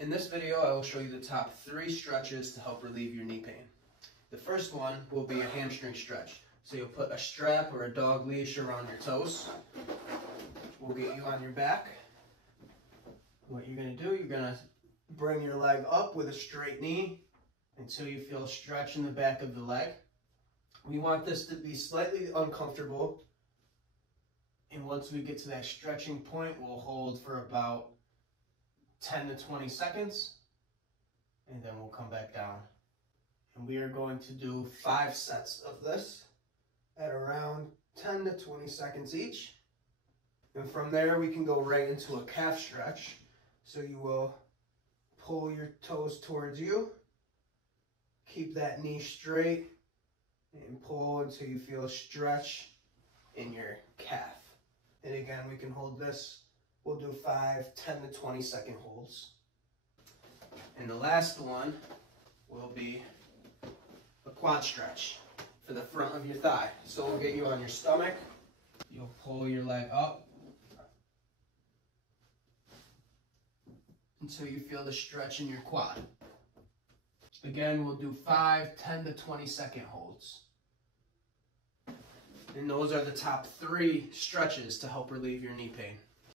In this video, I will show you the top 3 stretches to help relieve your knee pain. The first one will be a hamstring stretch. So you'll put a strap or a dog leash around your toes. We'll get you on your back. What you're going to do, you're going to bring your leg up with a straight knee until you feel a stretch in the back of the leg. We want this to be slightly uncomfortable. And once we get to that stretching point, we'll hold for about 10 to 20 seconds, and then we'll come back down. And we are going to do 5 sets of this at around 10 to 20 seconds each. And from there, we can go right into a calf stretch. So you will pull your toes towards you, keep that knee straight, and pull until you feel a stretch in your calf. And again, we can hold this. We'll do 5, 10 to 20 second holds. And the last one will be a quad stretch for the front of your thigh. So we'll get you on your stomach. You'll pull your leg up until you feel the stretch in your quad. Again, we'll do 5, 10 to 20 second holds. And those are the top 3 stretches to help relieve your knee pain.